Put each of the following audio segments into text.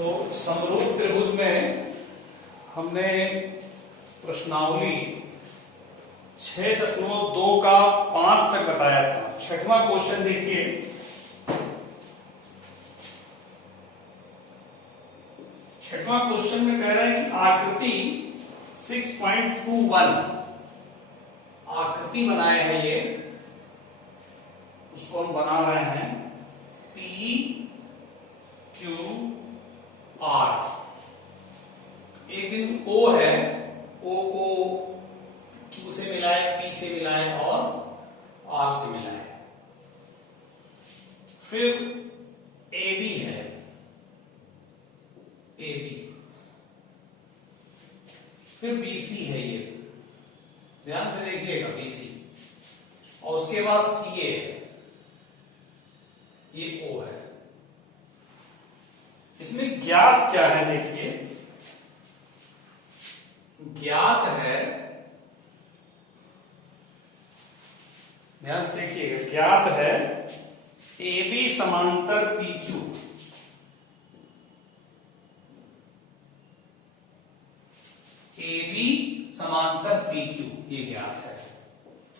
तो समरूप त्रिभुज में हमने प्रश्नावली 6.2 का 5 तक बताया था। छठवां क्वेश्चन देखिए, छठवां क्वेश्चन में कह रहा है कि आकृति 6.21 आकृति बनाए हैं ये, उसको हम बना रहे हैं पी क्यू आर। एक बिंदु ओ है, ओ को क्यू से मिलाए, पी से मिलाए और आर से मिलाए। फिर ए बी है, ए बी, फिर बी सी है, ये ध्यान से देखिएगा बी सी, और उसके बाद सी ए है, ये ओ है। इसमें ज्ञात क्या है देखिए, ज्ञात है, ध्यान से देखिएगा, ज्ञात है ए बी समांतर पी क्यू, ए बी समांतर पी क्यू, ये ज्ञात है।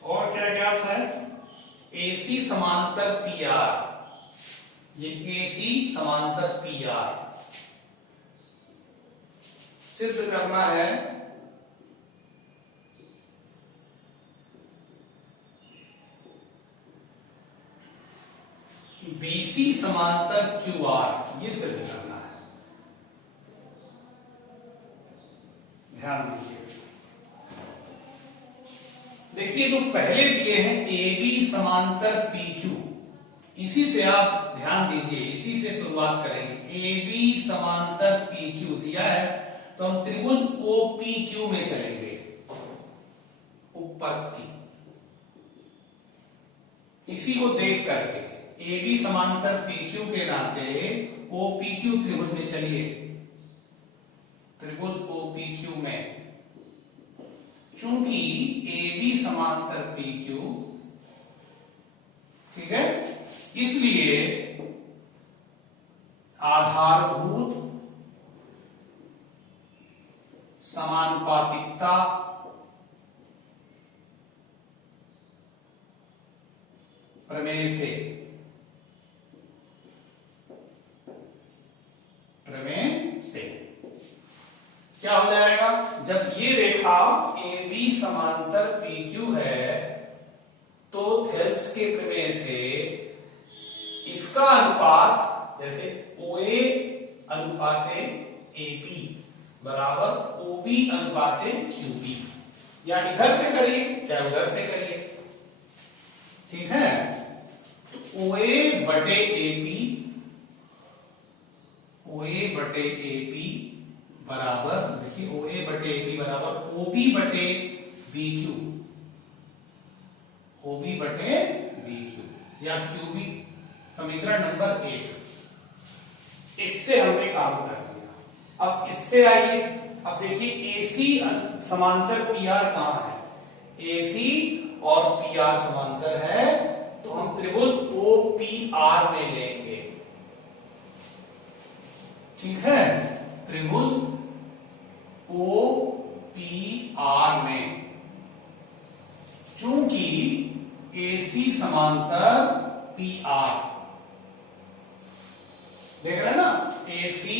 और क्या ज्ञात है, ए सी समांतर पी आर, ये ए सी समांतर पी आर सिद्ध करना है। बीसी समांतर क्यू आर, ये सिद्ध करना है। ध्यान दीजिए, देखिए जो पहले दिए हैं ए बी समांतर पी क्यू, इसी से आप ध्यान दीजिए, इसी से शुरुआत करेंगे। ए बी समांतर पी क्यू दिया है तो हम त्रिभुज ओ पी क्यू में चलेंगे। उत्पत्ति, इसी को देख करके ए बी समांतर पी क्यू के नाते ओ पी क्यू त्रिभुज में चलिए। त्रिभुज ओ पी क्यू में चूंकि ए बी समांतर पी क्यू, ठीक है, इसलिए आधारभूत समानुपातिकता प्रमेय से क्या हो जाएगा, जब ये रेखा ए बी समांतर पी क्यू है तो थेल्स के प्रमेय से इसका अनुपात, जैसे ओ ए अनुपाते ए पी बराबर ओ बी अनुपाते क्यू बी, या इधर से करिए चाहे उधर से करिए, ठीक है। तो ओ ए बटे ए पी, ओ ए बटे ए पी बराबर, देखिए ओ ए बटे ए पी बराबर ओ बी बटे बी क्यू, ओ बी बटे बी क्यू या क्यू बी, समीकरण नंबर 1। इससे हमने काम कर दिया। अब इससे आइए, अब देखिए ए सी समांतर पी आर कहां है, ए सी और पी आर समांतर है, तो हम त्रिभुज ओ पी आर में लेंगे, ठीक है। त्रिभुज ओ पी आर में चूंकि ए सी समांतर पी आर, देख रहे हैं ना, ए सी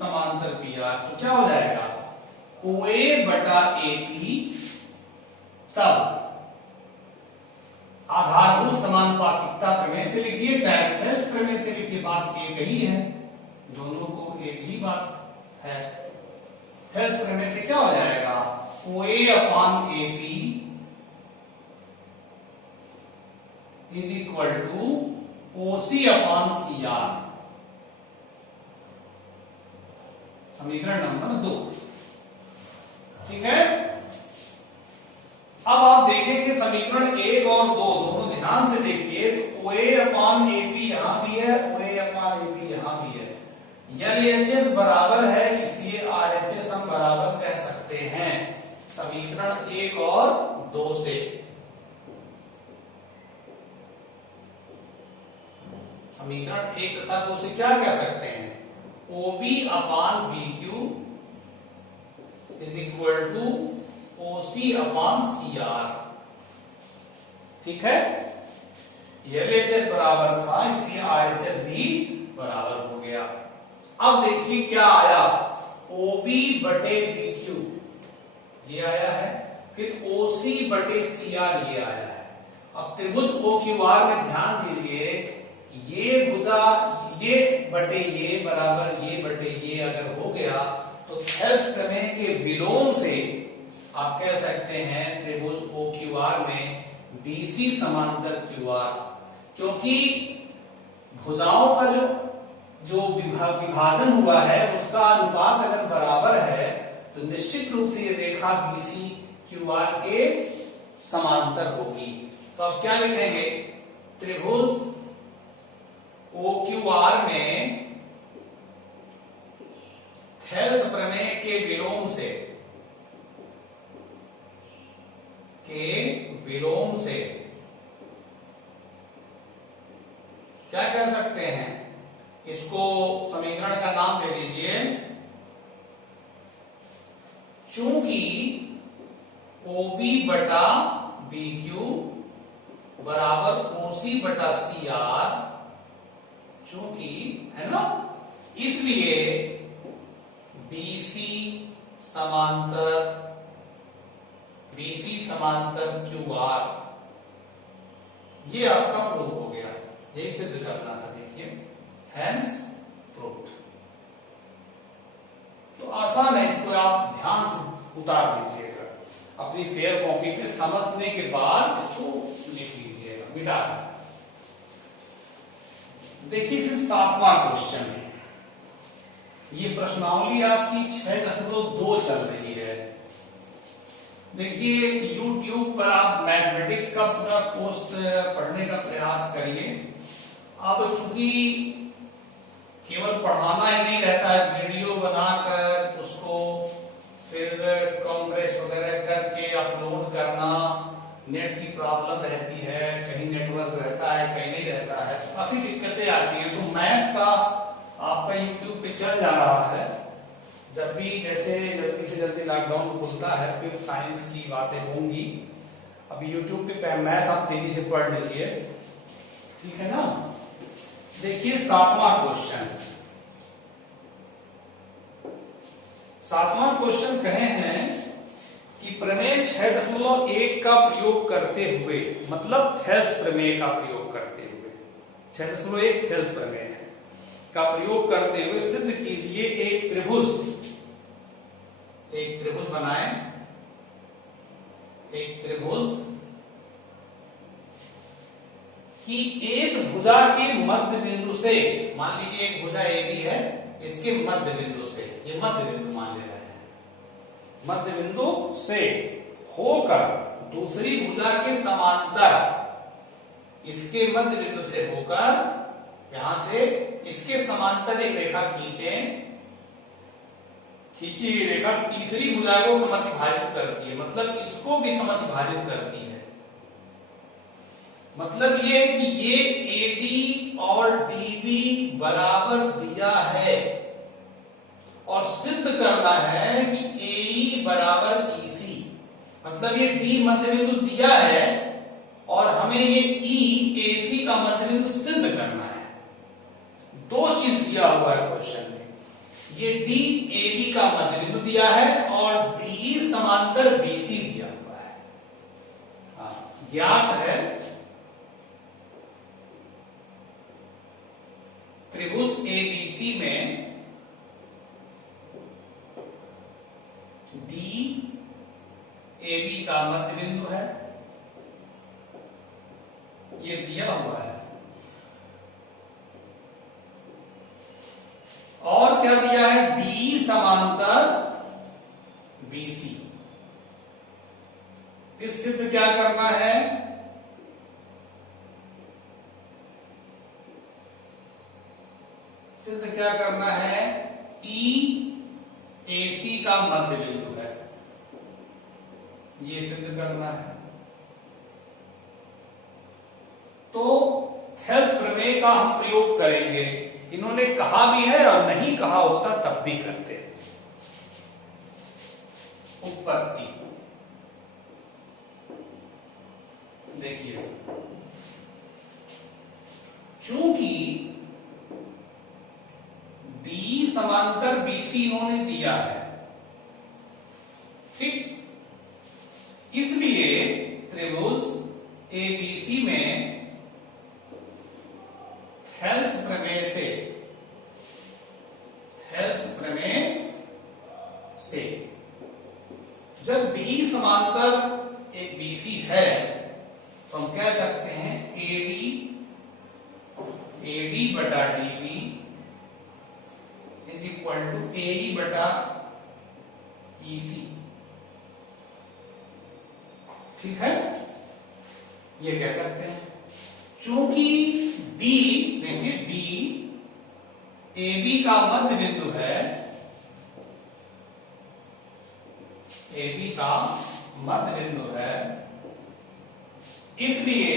समांतर पी आर, तो क्या हो जाएगा, ओ ए बटा ए पी, तब आधारभूत समानुपातिकता प्रमेय से लिखिए चाहे थेल्स प्रमेय से लिखिए, बात एक ही है, दोनों को एक ही बात है। थेल्स प्रमेय से क्या हो जाएगा, O A upon A P is equal to O C upon C R, समीकरण नंबर 2, ठीक है। अब आप देखेंगे समीकरण 1 और 2 दोनों ध्यान से देखिए, तो ओ ए अपॉन ए पी यहां भी है, ओ ए अपॉन ए पी यहां भी है, एलएचएस बराबर है, इसलिए आरएचएस हम बराबर कह सकते हैं समीकरण 1 और 2 से। समीकरण 1 तथा 2 से क्या कह सकते हैं, OB OB upon BQ is equal to OC upon CR। ठीक है, ये LHS बराबर था, इसलिए RHS भी बराबर हो गया। अब देखिए क्या आया, OB बटे BQ ये आया है, फिर OC बटे CR ये आया है। अब त्रिभुज OQR में ध्यान दीजिए, ये भुजा ये बटे ये बराबर ये बटे ये अगर हो गया तो थेल्स प्रमेय के विलोम से आप कह सकते हैं त्रिभुज OQR में BC समांतर QR, क्योंकि भुजाओं का जो विभाजन हुआ है उसका अनुपात अगर बराबर है तो निश्चित रूप से ये रेखा BC QR के समांतर होगी। तो अब क्या लिखेंगे, त्रिभुज OQR में थेल्स प्रमेय के विलोम से क्या कह सकते हैं, इसको समीकरण का नाम दे दीजिए, चूंकि OB बटा BQ बराबर OC बटा CR, चूंकि है ना, इसलिए BC समांतर QR, ये आपका प्रूव हो गया, यही सिद्ध करना था। देखिए हैंस प्रूव्ड। तो आसान है, इसको आप ध्यान से उतार लीजिएगा अपनी फेयर कॉपी पे, समझने के बाद इसको लिख लीजिएगा, मिटा कर। देखिए फिर 7वां क्वेश्चन है, ये प्रश्नावली आपकी 6.2 चल रही है। देखिए YouTube पर आप मैथमेटिक्स का पूरा कोर्स पढ़ने का प्रयास करिए। अब चूंकि केवल पढ़ाना ही नहीं रहता है, वीडियो बनाकर उसको फिर कंप्रेस वगैरह करके अपलोड करना, नेट की प्रॉब्लम रहती है, कहीं नेटवर्क रहता है कहीं नहीं रहता है, काफी दिक्कतें आती हैं। तो मैथ का आपका YouTube पे चल जा रहा है, जब भी जैसे जल्दी से जल्दी लॉकडाउन खुलता है फिर साइंस की बातें होंगी। अभी YouTube पे मैथ आप तेजी से पढ़ लीजिए, ठीक है ना। देखिए 7वां क्वेश्चन, 7वां क्वेश्चन कहे हैं कि प्रमेय 6.1 का प्रयोग करते हुए, मतलब थेल्स प्रमेय का प्रयोग करते हुए, 6.1 थेल्स प्रमेय का प्रयोग करते हुए सिद्ध कीजिए एक त्रिभुज बनाएं, एक त्रिभुज कि एक भुजा के मध्य बिंदु से, मान लीजिए एक भुजा AB है, इसके मध्य बिंदु से, ये मध्य बिंदु मान ले रहे हैं, मध्य बिंदु से होकर दूसरी भुजा के समांतर, इसके मध्य बिंदु से होकर यहां से इसके समांतर एक रेखा खींची हुई रेखा तीसरी भुजा को समद्विभाजित करती है, मतलब इसको भी समद्विभाजित करती है। मतलब ये कि ये AD और DB बराबर दिया है और सिद्ध करना है कि AE बराबर EC, मतलब ये D मध्य बिंदु दिया है और हमें ये AC का मध्य बिंदु सिद्ध करना है। दो चीज दिया हुआ है क्वेश्चन में, ये DAB का मध्य बिंदु दिया है और DE समांतर BC दिया हुआ है। ज्ञात है त्रिभुज ABC में DAB का मध्य बिंदु है, ये दिया हुआ है। और क्या दिया है, DE समांतर BC। फिर सिद्ध क्या करना है, सिद्ध क्या करना है, EAC का मध्य बिंदु है, ये सिद्ध करना है। तो थेल्स प्रमेय का हम प्रयोग करेंगे, इन्होंने कहा भी है और नहीं कहा होता तब भी करते हैं। उत्पत्ति देखिए, चूंकि बी समांतर बीसी इन्होंने दिया है, ठीक, इसलिए त्रिभुज एबीसी में थेल्स प्रमेय से जब बी समांतर एक बीसी है तो हम कह सकते हैं एडी बटा डीबी इज इक्वल टू एई बटा ईसी। ठीक है, ये कह सकते हैं। चूंकि बी, देखिए बी AB का मध्य बिंदु है, AB का मध्य बिंदु है, इसलिए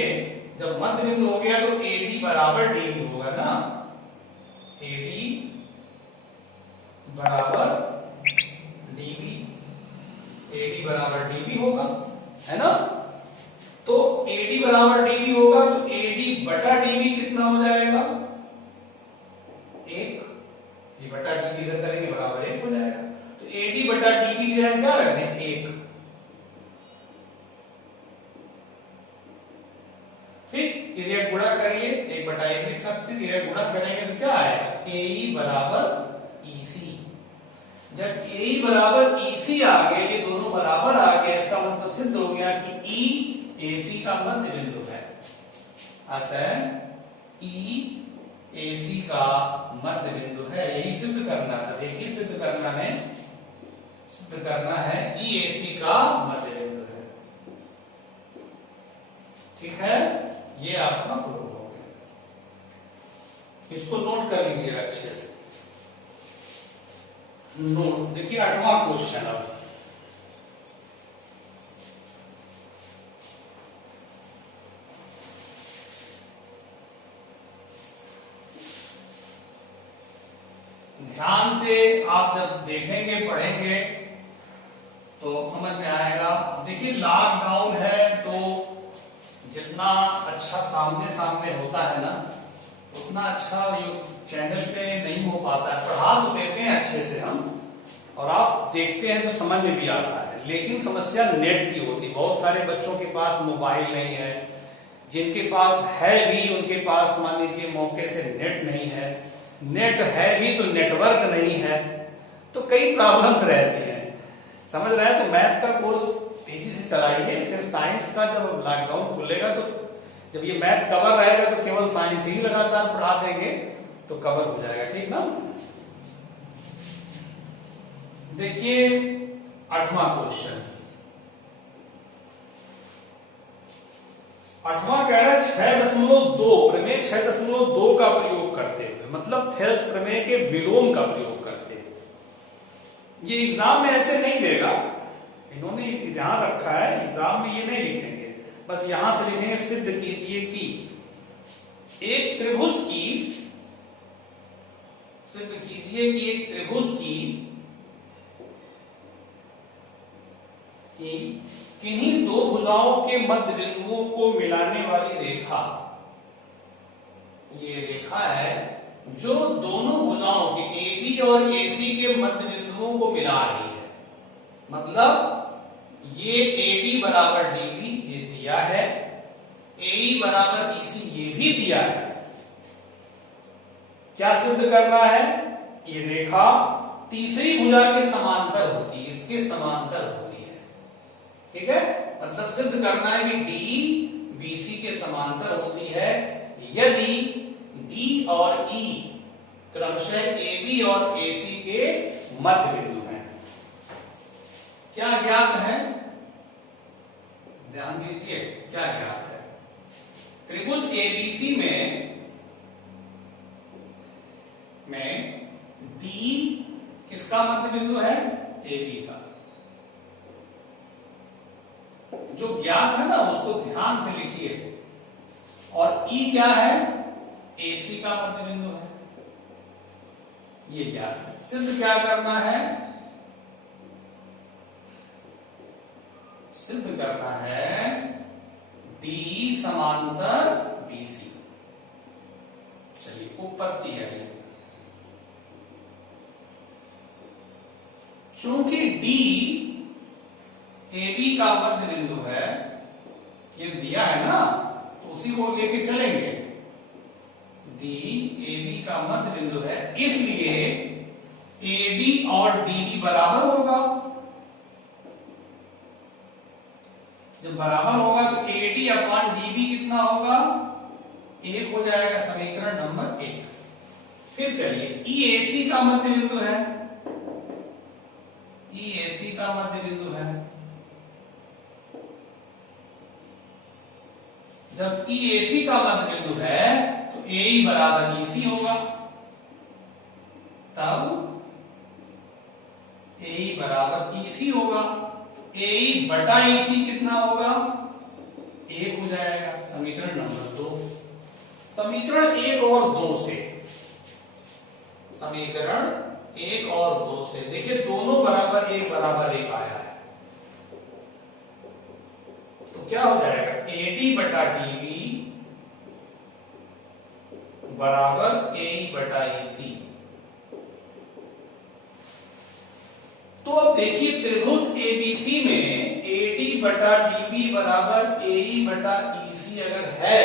जब मध्य बिंदु हो गया तो AD बराबर DB होगा ना, AD बराबर DB, AD बराबर DB होगा, है ना। तो AD बराबर DB होगा तो AD बटा DB कितना हो जाएगा, 1, ये बटा DB इधर करेंगे बराबर 1 हो जाएगा। तो AD बटा DB की जगह क्या रख दें, 1। ठीक, तिर्यक गुणा करिए, 1 बटा 1 लिख सकते हैं, तिर्यक गुणा करेंगे तो क्या आएगा, AE बराबर EC। जब AE बराबर EC आ गए, ये दोनों बराबर आ गए, इसका मतलब सिद्ध हो गया कि E AC का मध्य बिंदु है, अतः E AC का मध्य बिंदु है। यही सिद्ध करना था, देखिए सिद्ध करना है E AC का मध्य बिंदु है। ठीक है, ये आपका प्रूव हो गया, इसको नोट कर लीजिएगा अच्छे से। नोट देखिए 8वां क्वेश्चन अब, ध्यान से आप जब देखेंगे पढ़ेंगे तो समझ में आएगा। देखिए लॉकडाउन है तो जितना अच्छा सामने होता है ना, उतना अच्छा चैनल पे नहीं हो पाता है। पढ़ा तो देते हैं अच्छे से हम, और आप देखते हैं तो समझ में भी आता है, लेकिन समस्या नेट की होती। बहुत सारे बच्चों के पास मोबाइल नहीं है, जिनके पास है भी उनके पास मान लीजिए मौके से नेट नहीं है, नेट है भी तो नेटवर्क नहीं है, तो कई प्रॉब्लम्स रहती हैं। समझ रहे हैं, तो मैथ का कोर्स तेजी से चलाइए, फिर साइंस का जब लॉकडाउन खुलेगा तो जब ये मैथ कवर रहेगा तो केवल साइंस ही लगातार पढ़ा देंगे तो कवर हो जाएगा, ठीक ना। देखिए 8वां क्वेश्चन, 8वां कह रहा है 6.2 प्रमेय 6.2 का प्रयोग करते हुए, मतलब थेल्स प्रमेय के विलोम का प्रयोग करते हुए। ये एग्जाम में ऐसे नहीं देगा, इन्होंने ध्यान रखा है, एग्जाम में ये नहीं लिखेंगे, बस यहां से लिखेंगे सिद्ध कीजिए कि एक त्रिभुज की किन्हीं दो भुजाओं के मध्य बिंदुओं को मिलाने वाली रेखा, ये रेखा है जो दोनों भुजाओं के AB और AC के मध्य बिंदुओं को मिला रही है। मतलब ये AD बराबर DB ये दिया है, AE बराबर EC ये भी दिया है। क्या सिद्ध करना है, ये रेखा तीसरी भुजा के समांतर होती है, इसके समांतर होती है। ठीक है, मतलब सिद्ध करना है कि D BC के समांतर होती है यदि D और E क्रमशः AB और AC के मध्य बिंदु हैं। क्या ज्ञात है, ध्यान दीजिए, क्या ज्ञात है। त्रिभुज ABC में D किसका मध्य बिंदु है, AB का। जो ज्ञात है ना उसको ध्यान से लिखिए, और E क्या है, AC का मध्य बिंदु है। ये क्या है, सिद्ध क्या करना है, सिद्ध करना है डी समांतर बीसी। चलिए उत्पत्ति है ये, चूंकि डी ए बी का मध्य बिंदु है, ये दिया है ना, तो उसी को लेके चलेंगे। डी ए बी का मध्य बिंदु है, इसलिए ए डी और डी बी बराबर होगा। जब बराबर होगा तो A D upon D B कितना होगा, एक हो जाएगा, समीकरण नंबर 1। फिर चलिए ई ए सी का मध्य बिंदु है, ई ए सी का मध्य बिंदु है। जब ई ए सी का मध्य बिंदु है तो ए ई बराबर ई सी होगा, तब ए ई बराबर ई सी होगा। ए ई बटा ई सी कितना होगा, 1 हो जाएगा, समीकरण नंबर 2। समीकरण 1 और 2 से, समीकरण 1 और 2 से देखिए दोनों बराबर 1 आया है, तो क्या हो जाएगा, ए डी बटा डी बी बराबर ए ई बटा ई सी। तो अब देखिए त्रिभुज एबीसी में ए डी बटा डी बी बराबर ए ई बटा ई सी अगर है,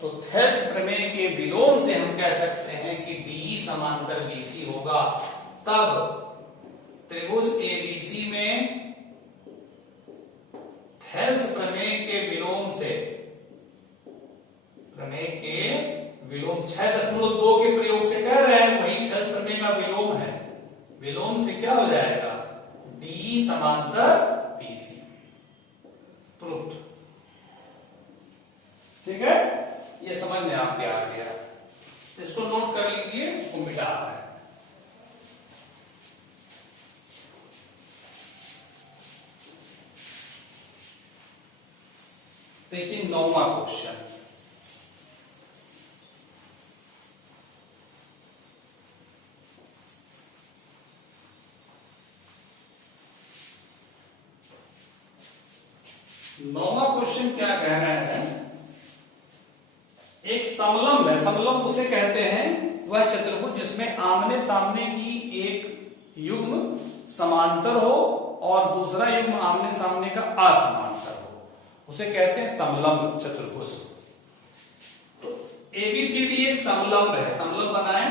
तो थेल्स प्रमेय के विलोम से हम कह सकते हैं कि डी समांतर बीसी होगा। तब त्रिभुज एबीसी में थेल्स प्रमेय के विलोम से, प्रमेय के विलोम 6.2 के प्रयोग से कह रहे हैं, वही थेल्स प्रमेय का विलोम है। विलोम से क्या हो जाएगा, डी समांतर बीसी, प्रूव्ड। ठीक है, ये समझ में आपके आ गया, इसको नोट कर लीजिए, इसको मिटा रहा है। देखिए 9वां क्वेश्चन, नौवां क्वेश्चन क्या कह रहे हैं, एक समलंब है, समलंब उसे कहते हैं वह चतुर्भुज जिसमें आमने सामने की एक युग्म समांतर हो और दूसरा युग्म आमने सामने का असमांतर हो, उसे कहते हैं समलंब चतुर्भुज। तो एबीसीडी एक समलंब है, समलंब बनाए,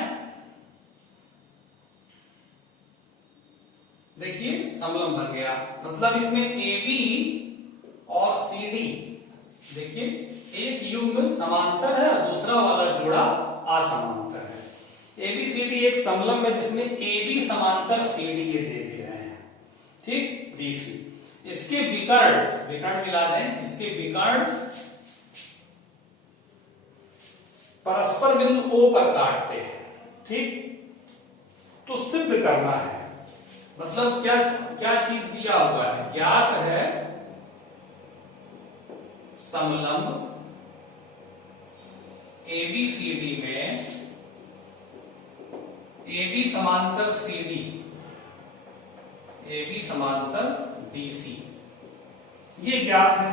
देखिए समलंब बन गया, मतलब इसमें AB और CD, देखिए एक युग्म समांतर है और दूसरा वाला जोड़ा असमांतर है। ABCD एक समलंब है जिसमें AB समांतर CD ये दे दिए हैं, ठीक, DC। इसके विकर्ण, विकर्ण मिला दें, इसके विकर्ण परस्पर बिंदु O पर काटते हैं, ठीक। तो सिद्ध करना है, मतलब क्या क्या चीज दिया हुआ है, ज्ञात है समलंब ABCD में AB समांतर CD, AB समांतर DC, ये ज्ञात है।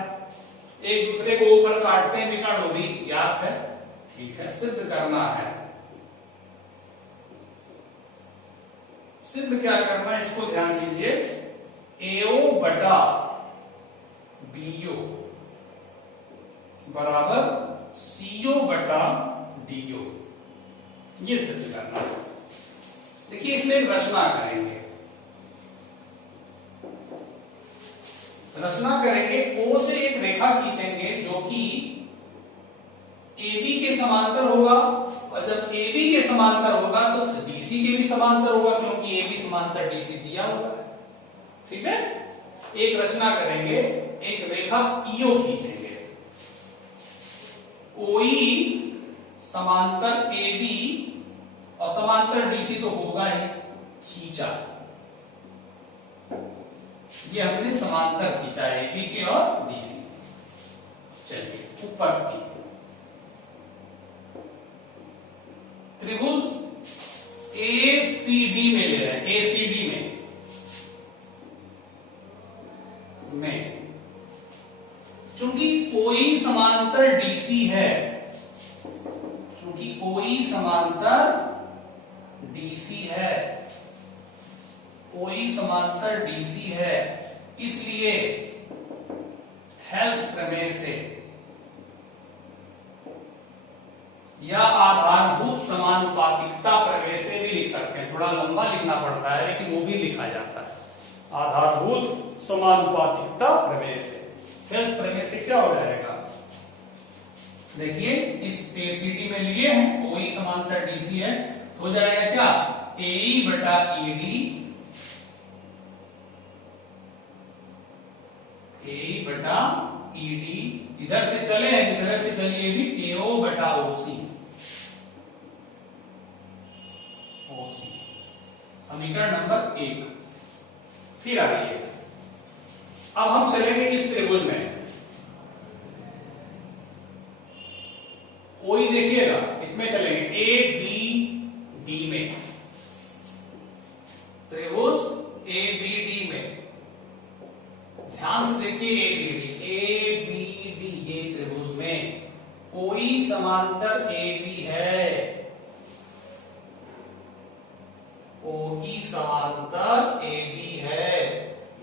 एक दूसरे को ऊपर काटते हैं, विकर्ण वो भी ज्ञात है, ठीक है। सिद्ध करना है, सिद्ध क्या करना है, इसको ध्यान दीजिए, AO बटा BO बराबर CO बटा DO, ये सिद्ध करना है। देखिए इसमें एक रचना करेंगे, रचना करेंगे, O से एक रेखा खींचेंगे जो कि AB के समांतर होगा, और जब AB के समांतर होगा तो DC के भी समांतर होगा, क्योंकि AB समांतर DC दिया हुआ है, ठीक है। एक रचना करेंगे, एक रेखा EO खींचेंगे, OE समांतर AB और समांतर DC तो होगा ही, खींचा, ये हमने समांतर खींचा AB के और DC। चलिए उत्पत्ति, त्रिभुज ACD में ले रहे हैं, ACD में चूंकि कोई समांतर DC है, चूंकि कोई समांतर DC है, कोई समांतर DC है, इसलिए थेल्स प्रमेय से या आधारभूत समानुपातिकता प्रमेय से भी लिख सकते हैं। थोड़ा लंबा लिखना पड़ता है लेकिन वो भी लिखा जाता है, आधारभूत समानुपातिकता प्रमेय से। थेल्स प्रमेय से क्या हो जाएगा, देखिए इस ACD में लिए हैं, कोई समांतर DC है, तो हो जाएगा क्या, AE बटा ED, AE बटा ED, इधर से चले हैं, इधर से चलिए भी AO बटा OC, समीकरण नंबर 1। फिर आइए अब हम चलेंगे इस त्रिभुज में, OE देखिएगा, इसमें चलेंगे ABD में, त्रिभुज ABD में, ध्यान से देखिए ABD ये त्रिभुज में कोई समांतर AB है, OE समांतर AB है,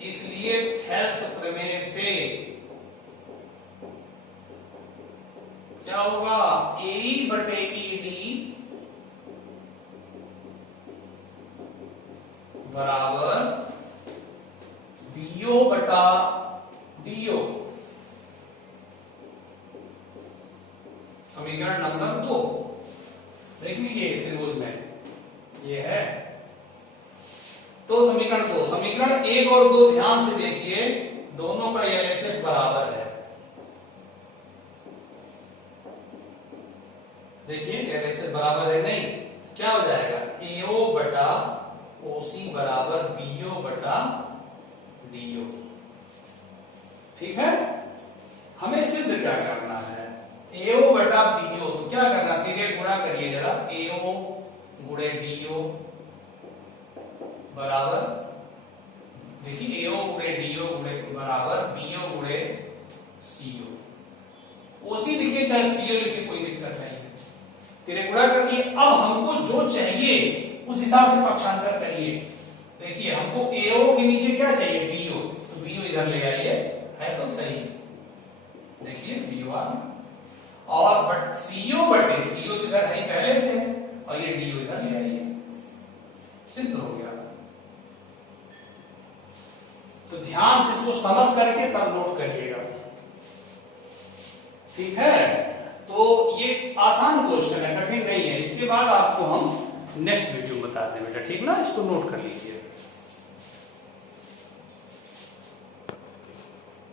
इसलिए थेल्स प्रमेय से क्या होगा, AE बटे ED बराबर BO बटा DO, समीकरण नंबर 2। देख लीजिए त्रिभुज में ये है, तो समीकरण 2, समीकरण 1 और 2 ध्यान से देखिए, दोनों का LHS बराबर है। देखिए LHS बराबर है, नहीं क्या हो जाएगा, AO बटा OC बराबर BO बटा DO। ठीक है, हमें सिद्ध क्या करना है, AO बटा BO, तो क्या करना, तिरे गुणा करिए जरा, AO गुणे DO बराबर, देखिए AO गुणे DO गुणे बराबर BO गुणे CO, OC लिखिए चाहे CO लिखिए, कोई दिक्कत नहीं है, तिरे गुणा कर दिए। अब हमको जो चाहिए उस हिसाब से पक्षांतर करिए। देखिए हमको AO के नीचे क्या चाहिए, BO, तो BO इधर ले आइए, है तो सही, देखिए BO आ गया, और बट CO बटे CO इधर है पहले से, और ये DO इधर ले आइए, सिद्ध हो गया। तो ध्यान से इसको समझ करके तब नोट करिएगा, ठीक है। तो ये आसान क्वेश्चन है, कठिन नहीं है। इसके बाद आपको हम नेक्स्ट वीडियो बताते हैं बेटा, ठीक ना, इसको नोट कर लीजिए।